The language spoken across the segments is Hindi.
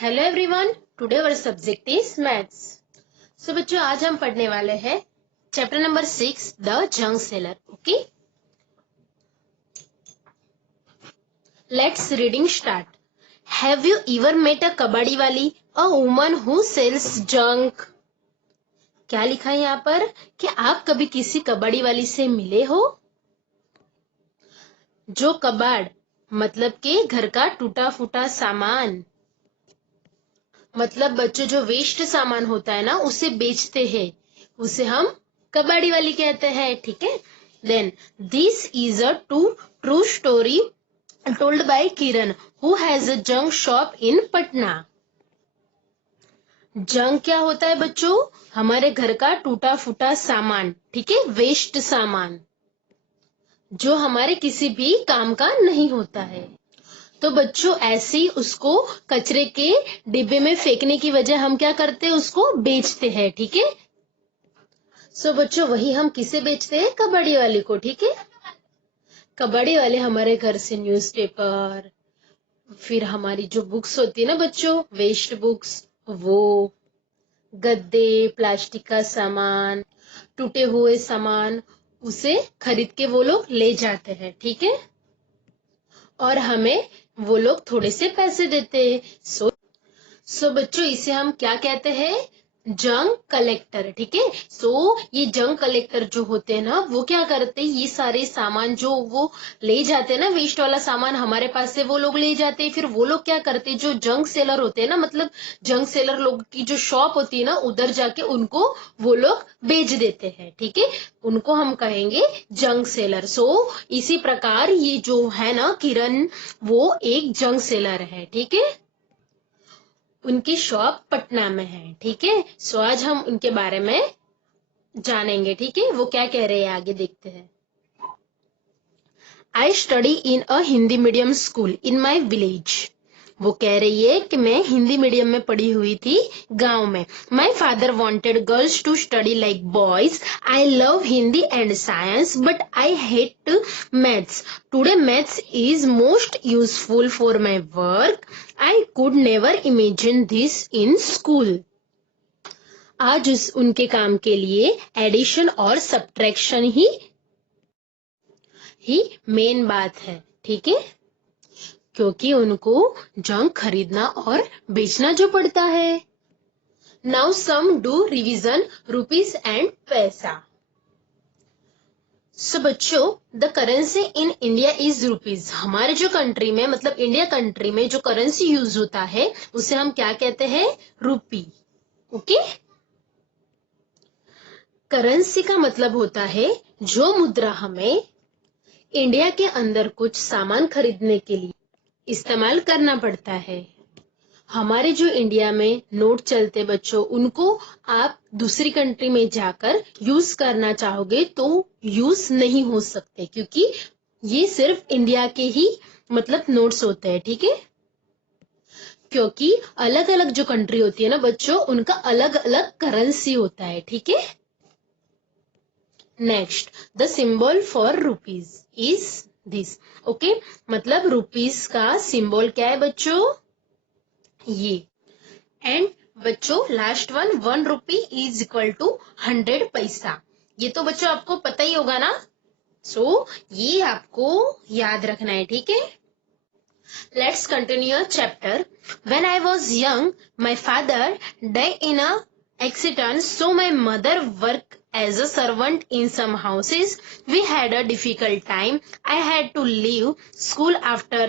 Hello everyone, today our subject is maths. So बच्चों, आज हम पढ़ने वाले हैं chapter number 6 the junk seller. Okay, let's reading start. Have you ever met a कबाड़ी वाली, a woman who sells junk? क्या लिखा है यहाँ पर कि आप कभी किसी कबाड़ी वाली से मिले हो? जो कबाड़ मतलब के घर का टूटा फूटा सामान, मतलब बच्चों जो वेस्ट सामान होता है ना उसे बेचते हैं, उसे हम कबाड़ी वाली कहते हैं। ठीक है, then this is a true story told by Kiran who has a junk shop in Patna. Junk क्या होता है बच्चों? हमारे घर का टूटा फूटा सामान, ठीक है, वेस्ट सामान जो हमारे किसी भी काम का नहीं होता है। तो बच्चों ऐसे ही उसको कचरे के डिब्बे में फेंकने की वजह हम क्या करते हैं, उसको बेचते हैं। ठीक है, सो बच्चों वही हम किसे बेचते हैं? कबाड़ी वाले को। ठीक है, कबाड़ी वाले हमारे घर से न्यूज़पेपर, फिर हमारी जो बुक्स होती है ना बच्चों, वेस्ट बुक्स, वो गद्दे, प्लास्टिक का सामान, टूटे हुए सामान, उसे खरीद के वो लोग ले जाते हैं। ठीक है, और हमें वो लोग थोड़े से पैसे देते हैं। सो बच्चों इसे हम क्या कहते हैं? Junk collector. ठीक है, सो ये जंक कलेक्टर जो होते हैं ना, वो क्या करते हैं, ये सारे सामान जो वो ले जाते हैं ना, वेस्ट वाला सामान हमारे पास से वो लोग ले जाते हैं। फिर वो लोग क्या करते हैं, जो जंक सेलर होते हैं ना, मतलब जंक सेलर लोग की जो शॉप होती है ना, उधर जाके उनको वो लोग बेच देते हैं। ठीक है, उनको हम कहेंगे जंक सेलर। सो इसी प्रकार ये जो है ना किरण, वो एक जंक सेलर है। ठीक है, उनकी शॉप पटना में है। ठीक है, सो आज हम उनके बारे में जानेंगे। ठीक है, वो क्या कह रहे हैं आगे देखते हैं। I study in a Hindi medium school in my village. वो कह रही है कि मैं हिंदी मीडियम में पढ़ी हुई थी गांव में। My father wanted girls to study like boys. I love Hindi and science but I hate maths. Today maths is most useful for my work. I could never imagine this in school. आज उनके काम के लिए एडिशन और सब्ट्रैक्शन ही मेन बात है। ठीक है, क्योंकि उनको जंक खरीदना और बेचना जो पड़ता है। Now some do revision rupees and paisa. So बच्चों, the currency in India is rupees. हमारे जो कंट्री में, मतलब इंडिया कंट्री में जो करेंसी यूज होता है उसे हम क्या कहते हैं? रुपी। ओके, करेंसी का मतलब होता है जो मुद्रा हमें इंडिया के अंदर कुछ सामान खरीदने के लिए इस्तेमाल करना पड़ता है। हमारे जो इंडिया में नोट चलते बच्चों, उनको आप दूसरी कंट्री में जाकर यूज करना चाहोगे तो यूज नहीं हो सकते, क्योंकि ये सिर्फ इंडिया के ही मतलब नोट्स होते हैं। ठीक है, क्योंकि अलग अलग जो कंट्री होती है ना बच्चों, उनका अलग अलग करेंसी होता है। ठीक है, next, the symbol for rupees is this. Okay, मतलब रुपीज का सिंबल क्या है बच्चों? ये। एंड बच्चों last one, 1 rupee is equal to 100 paisa. ये तो बच्चों आपको पता ही होगा ना, सो ये आपको याद रखना है। ठीक है, let's continue chapter. When I was young my father died in a accident, so my mother worked as a servant in some houses. We had a difficult time. I had to leave school after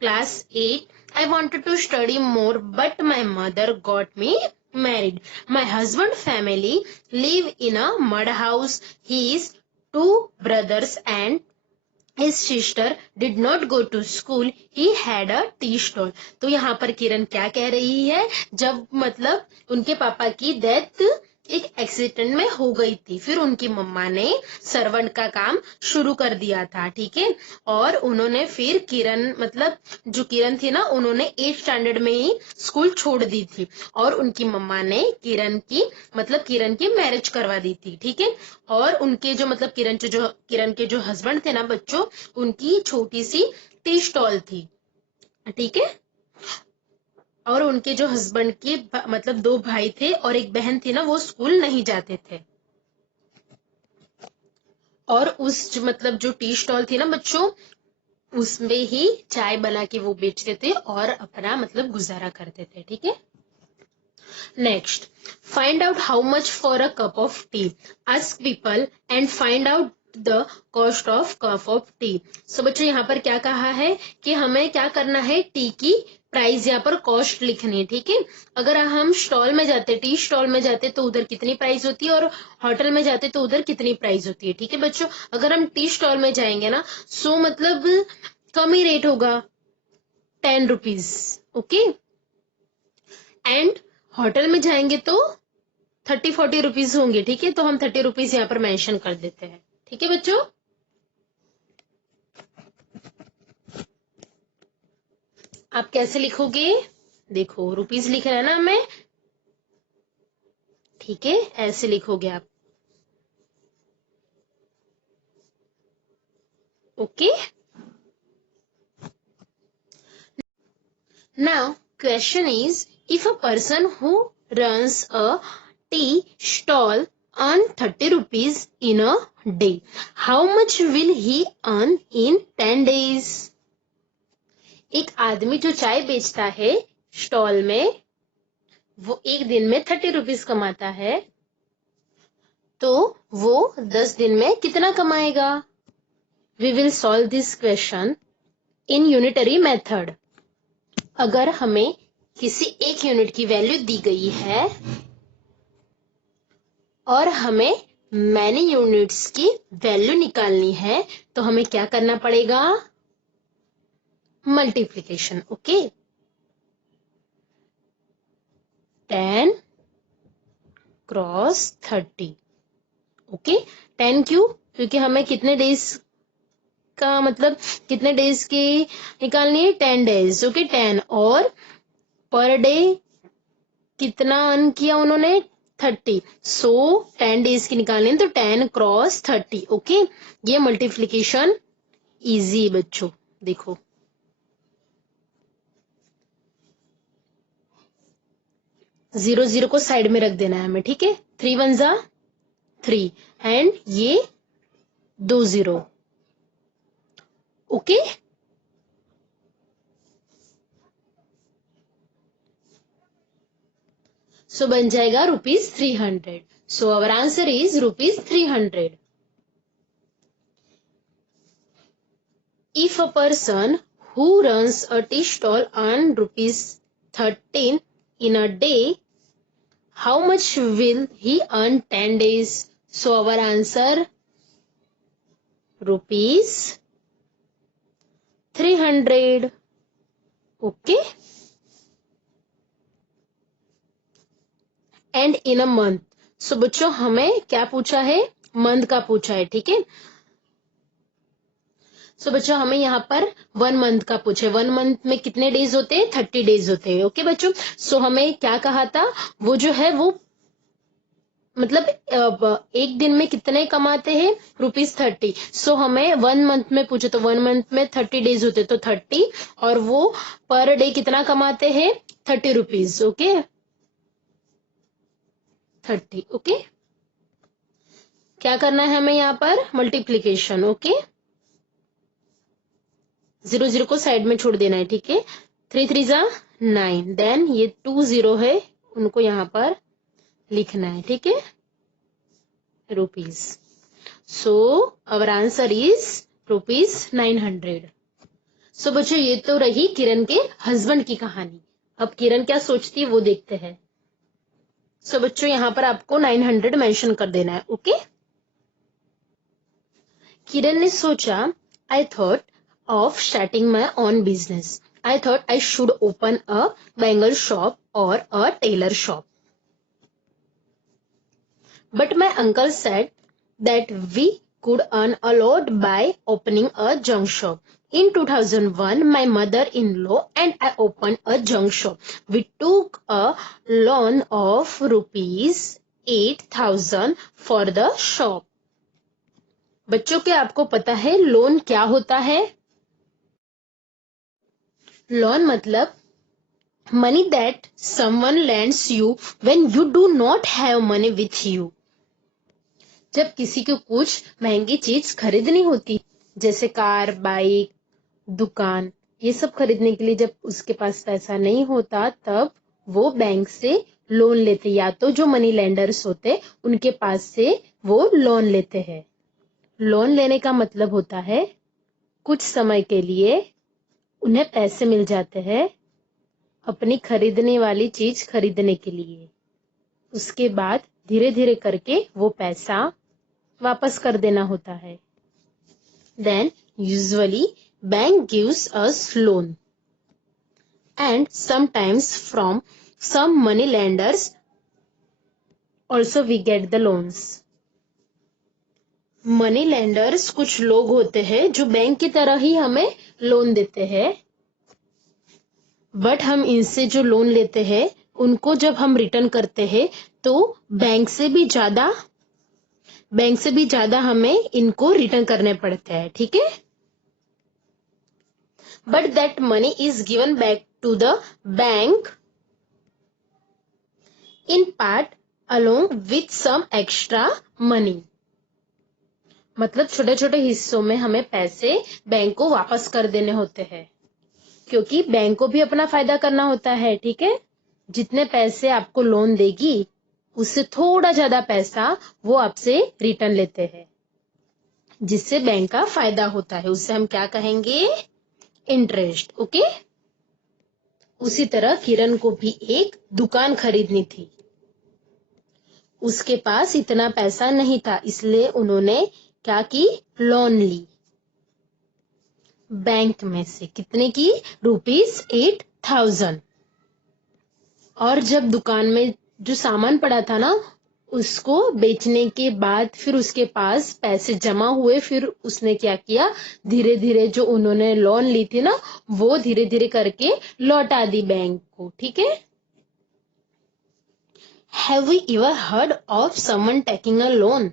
class 8. I wanted to study more, but my mother got me married. My husband family live in a mud house. His two brothers and his sister did not go to school. He had a tea stall. तो यहाँ पर किरण क्या कह रही है, जब मतलब उनके पापा की डेथ एक एक्सीडेंट में हो गई थी, फिर उनकी मम्मा ने सर्वेंट का काम शुरू कर दिया था। ठीक है, और उन्होंने फिर किरण, मतलब जो किरण थी ना, उन्होंने 8th स्टैंडर्ड में ही स्कूल छोड़ दी थी, और उनकी मम्मा ने किरण की मैरिज करवा दी थी। ठीक है, और उनके जो मतलब किरण के जो हस्बैंड थे ना बच्चों, उनकी छोटी सी टी स्टॉल थी। ठीक है, और उनके जो हस्बैंड के मतलब 2 भाई थे और एक बहन थी ना, वो स्कूल नहीं जाते थे। और उस मतलब जो टी स्टॉल थी ना बच्चों, उसमें ही चाय बना के वो बेचते थे और अपना मतलब गुजारा करते थे। ठीक है। Next, find out how much for a cup of tea. Ask people and find out the cost of cup of tea. So बच्चों यहाँ पर क्या कहा है कि हमें क्या करना है, टी की प्राइस यहाँ पर कॉस्ट लिखनी है। ठीक है। अगर हम स्टॉल में जाते, टी स्टॉल में जाते तो उधर कितनी प्राइस होती है और होटल में जाते तो उधर कितनी प्राइस होती है। ठीक है बच्चों। अगर हम टी स्टॉल में जाएंगे ना, सो मतलब कम ही रेट होगा, 10 रुपीज। ओके। एंड होटल में जाएंगे तो 30-40 रुपीज होंगे। ठीक है। तो हम 30 रुपीज यहाँ पर मेंशन कर देते हैं। ठीक है बच्चों। आप कैसे लिखोगे, देखो रुपीज लिख रहा है ना हमें। ठीक है, ऐसे लिखोगे आप। Okay. Now question is, if a person who runs a tea stall earn 30 rupees in a day, how much will he earn in 10 days? एक आदमी जो चाय बेचता है स्टॉल में, वो एक दिन में 30 रुपीज कमाता है, तो वो 10 दिन में कितना कमाएगा? We will solve this question in unitary method. अगर हमें किसी एक यूनिट की वैल्यू दी गई है और हमें मैनी यूनिट्स की वैल्यू निकालनी है, तो हमें क्या करना पड़ेगा? मल्टीप्लीकेशन। ओके। 10 क्रॉस 30। ओके। 10 क्यों? क्योंकि हमें कितने डेज का मतलब कितने डेज की निकालनी है? 10 डेज। ओके। 10 और पर डे कितना अर्न किया उन्होंने? 30। सो 10 डेज की निकालनी है तो 10 क्रॉस 30। ओके। ये मल्टीप्लीकेशन इजी बच्चों। देखो 0 0 को साइड में रख देना है हमें। ठीक है। 3 1 जा 3 एंड ये 2 0। ओके। सो बन जाएगा ₹300। So our answer is ₹300। If a person who runs a tea stall earn ₹13 in a day, how much will he earn 10 days? So our answer ₹300. Okay. And in a month. So बच्चों हमें क्या पूछा है? मंथ का पूछा है। ठीक है। सो बच्चों हमें यहाँ पर 1 मंथ का पूछे। 1 मंथ में कितने डेज होते हैं? 30 डेज होते हैं। ओके बच्चों। सो हमें क्या कहा था? वो जो है वो मतलब एक दिन में कितने कमाते हैं? ₹30। सो हमें 1 मंथ में पूछे तो 1 मंथ में 30 डेज होते तो 30, और वो पर डे कितना कमाते हैं? 30 रुपीज। ओके। 30। ओके। क्या करना है हमें यहाँ पर? मल्टीप्लीकेशन। ओके। 0 0 को साइड में छोड़ देना है। ठीक है। 3 3 जा 9। देन ये 2 0 है, उनको यहाँ पर लिखना है। ठीक है। Rupees. So our answer is ₹900। सो बच्चों ये तो रही किरण के हस्बैंड की कहानी। अब किरण क्या सोचती है वो देखते हैं। सो बच्चों यहाँ पर आपको 900 मेंशन कर देना है। ओके। किरण ने सोचा, I thought of starting my own business. I thought I should open a bangle shop और a tailor shop. But my uncle said that we could earn a lot by opening a junk shop. In 2001, my mother-in-law and I opened a junk shop. We took a loan of rupees 8,000 for the shop. बच्चों क्या आपको पता है लोन क्या होता है? लोन मतलब money that someone lends you when you do not have money with you. जब किसी को कुछ महंगी चीज खरीदनी होती, जैसे कार, बाइक, दुकान, ये सब खरीदने के लिए जब उसके पास पैसा नहीं होता, तब वो बैंक से लोन लेते, या तो जो मनी लेंडर्स होते उनके पास से वो लोन लेते हैं. लोन लेने का मतलब होता है कुछ समय के लिए उन्हें पैसे मिल जाते हैं अपनी खरीदने वाली चीज खरीदने के लिए. उसके बाद धीरे धीरे करके वो पैसा वापस कर देना होता है. Then usually bank gives us loan and sometimes from some money lenders also we get the loans. Money lenders कुछ लोग होते हैं जो बैंक की तरह ही हमें लोन देते हैं, बट हम इनसे जो लोन लेते हैं उनको जब हम रिटर्न करते हैं तो बैंक से भी ज्यादा हमें इनको रिटर्न करने पड़ते हैं. ठीक है. But that money is given back to the bank in part along with some extra money. मतलब छोटे छोटे हिस्सों में हमें पैसे बैंक को वापस कर देने होते हैं, क्योंकि बैंक को भी अपना फायदा करना होता है. ठीक है. जितने पैसे आपको लोन देगी उससे थोड़ा ज्यादा पैसा वो आपसे रिटर्न लेते हैं, जिससे बैंक का फायदा होता है. उससे हम क्या कहेंगे? इंटरेस्ट. ओके. उसी तरह किरण को भी एक दुकान खरीदनी थी. उसके पास इतना पैसा नहीं था, इसलिए उन्होंने क्या की? लोन ली बैंक में से. कितने की? ₹8,000. और जब दुकान में जो सामान पड़ा था ना, उसको बेचने के बाद फिर उसके पास पैसे जमा हुए. फिर उसने क्या किया? धीरे धीरे जो उन्होंने लोन ली थी ना, वो धीरे धीरे करके लौटा दी बैंक को. ठीक है. Have we ever heard of someone taking a loan?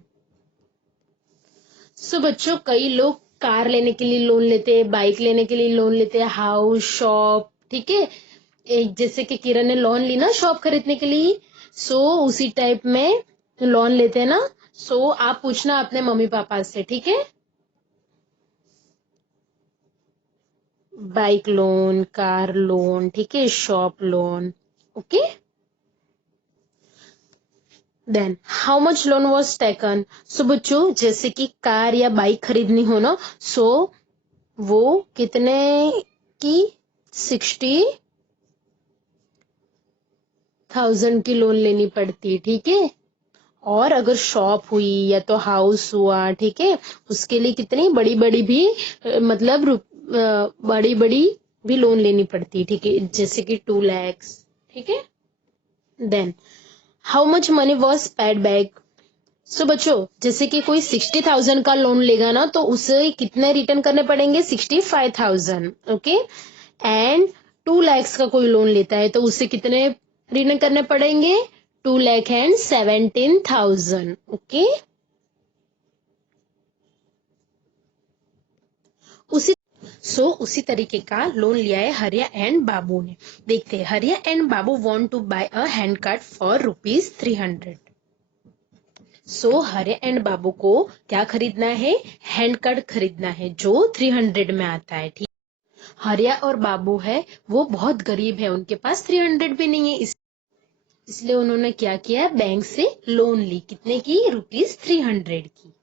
सो बच्चों, कई लोग कार लेने के लिए लोन लेते हैं, बाइक लेने के लिए लोन लेते हैं, हाउस, शॉप. ठीक है. जैसे कि किरण ने लोन ली ना शॉप खरीदने के लिए, सो उसी टाइप में लोन लेते हैं ना. सो आप पूछना अपने मम्मी पापा से. ठीक है. बाइक लोन, कार लोन, ठीक है, shop loan. Okay. Then how much loan was taken. So बच्चों, जैसे कि कार या बाइक खरीदनी हो ना, सो वो कितने की? 60,000 की लोन लेनी पड़ती. ठीक है. और अगर शॉप हुई या तो हाउस हुआ, ठीक है, उसके लिए कितनी बड़ी बड़ी भी मतलब बड़ी बड़ी भी लोन लेनी पड़ती. ठीक है. जैसे कि 2 लाख. ठीक है. Then how much money was paid back. So बच्चों, जैसे कि कोई 60,000 का लोन लेगा ना, तो उसे कितने रिटर्न करने पड़ेंगे? 65,000. ओके. एंड 2 लाख का कोई लोन लेता है तो उसे कितने रिटर्न करने पड़ेंगे? 2,17,000. ओके. उसी तरीके का लोन लिया है हरिया एंड बाबू ने. देखते हैं. Hariya and Babu want to buy a hand cart for ₹300. So Hariya and बाबू को क्या खरीदना है? हैंड कार्ड खरीदना है, जो 300 में आता है. ठीक. हरिया और बाबू है वो बहुत गरीब है, उनके पास 300 भी नहीं है. इसलिए उन्होंने क्या किया? बैंक से लोन ली. कितने की? ₹300 की.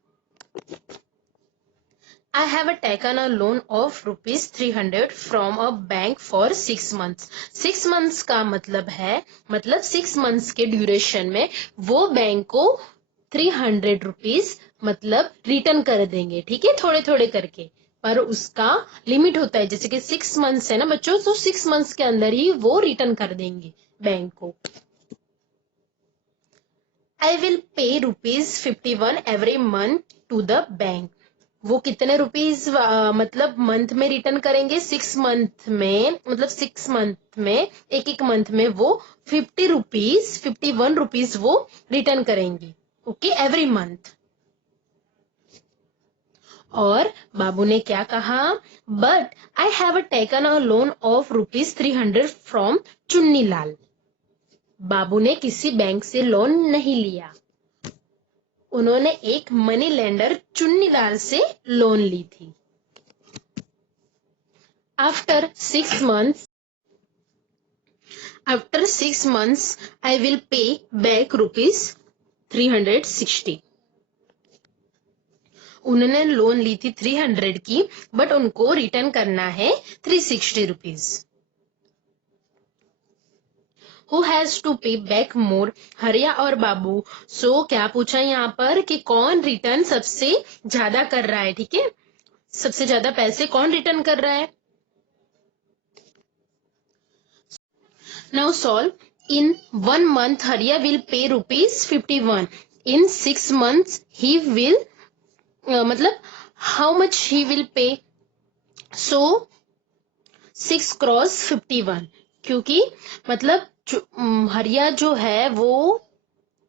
I have taken a loan of ₹300 from a bank for 6 months. 6 months का मतलब है, 6 months के ड्यूरेशन में वो बैंक को ₹300 मतलब रिटर्न कर देंगे. ठीक है. थोड़े थोड़े करके, पर उसका लिमिट होता है. जैसे कि 6 months है ना बच्चों, तो 6 months के अंदर ही वो रिटर्न कर देंगे बैंक को. I will pay ₹51 every month to the bank. वो कितने रुपीस मतलब मंथ में रिटर्न करेंगे? 6 मंथ में, 6 मंथ में, एक मंथ में वो 51 रुपीस वो रिटर्न करेंगे. ओके. Every month. और बाबू ने क्या कहा, but I have taken a loan of ₹300 from Chunnilal. Babu ने किसी बैंक से लोन नहीं लिया, उन्होंने एक मनी लेंडर चुन्नीलाल से लोन ली थी। After 6 months, I will pay back ₹360। उन्होंने लोन ली थी 300 की, बट उनको रिटर्न करना है ₹360। Who has to pay back more? हरिया और बाबू। सो क्या पूछा यहाँ पर कि कौन रिटर्न सबसे ज्यादा कर रहा है, ठीक है, सबसे ज्यादा पैसे कौन रिटर्न कर रहा है। Now solve. In 1 month, Hariya will pay ₹51. In 6 months, he will, मतलब how much he will pay? So 6 cross 51, क्योंकि मतलब हरिया जो है वो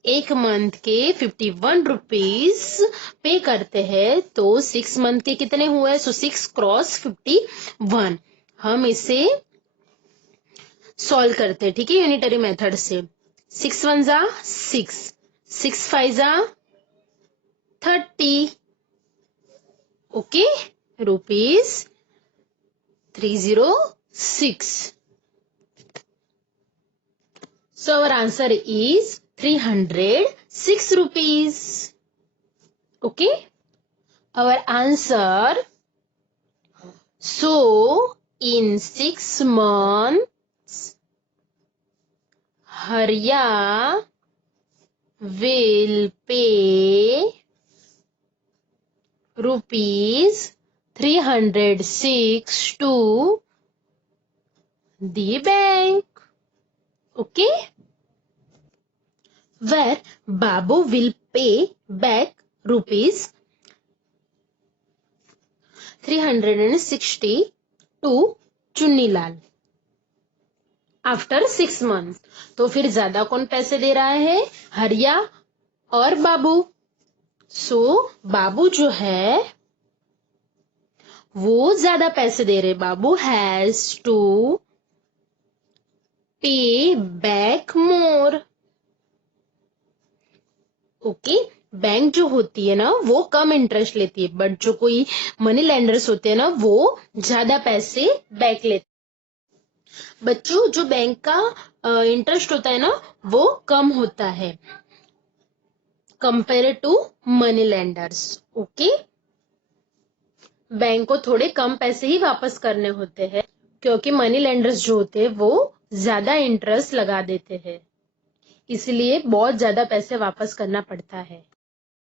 एक मंथ के 51 रुपीज पे करते हैं, तो 6 मंथ के कितने हुए, सो 6 क्रॉस 51। हम इसे सॉल्व करते हैं, ठीक है, यूनिटरी मेथड से। 6 1 जा 6, 6 5 जा 30, okay, ₹306। So our answer is 306 rupees. Okay? Our answer. So in 6 months, Hariya will pay ₹306 to the bank. Okay? Where Babu will pay back ₹360 to Chunnilal after 6 months। तो फिर ज्यादा कौन पैसे दे रहा है, हरिया और बाबू। सो बाबू जो है वो ज्यादा पैसे दे रहे, बाबू हैज टू पे बैक मोर। ओके, बैंक जो होती है ना वो कम इंटरेस्ट लेती है, बट जो कोई मनी लेंडर्स होते हैं ना वो ज्यादा पैसे बैक लेते हैं। बच्चों, जो बैंक का इंटरेस्ट होता है ना वो कम होता है compare to money lenders. Okay, bank को थोड़े कम पैसे ही वापस करने होते हैं, क्योंकि मनी लेंडर्स जो होते हैं वो ज्यादा इंटरेस्ट लगा देते हैं, इसलिए बहुत ज्यादा पैसे वापस करना पड़ता है।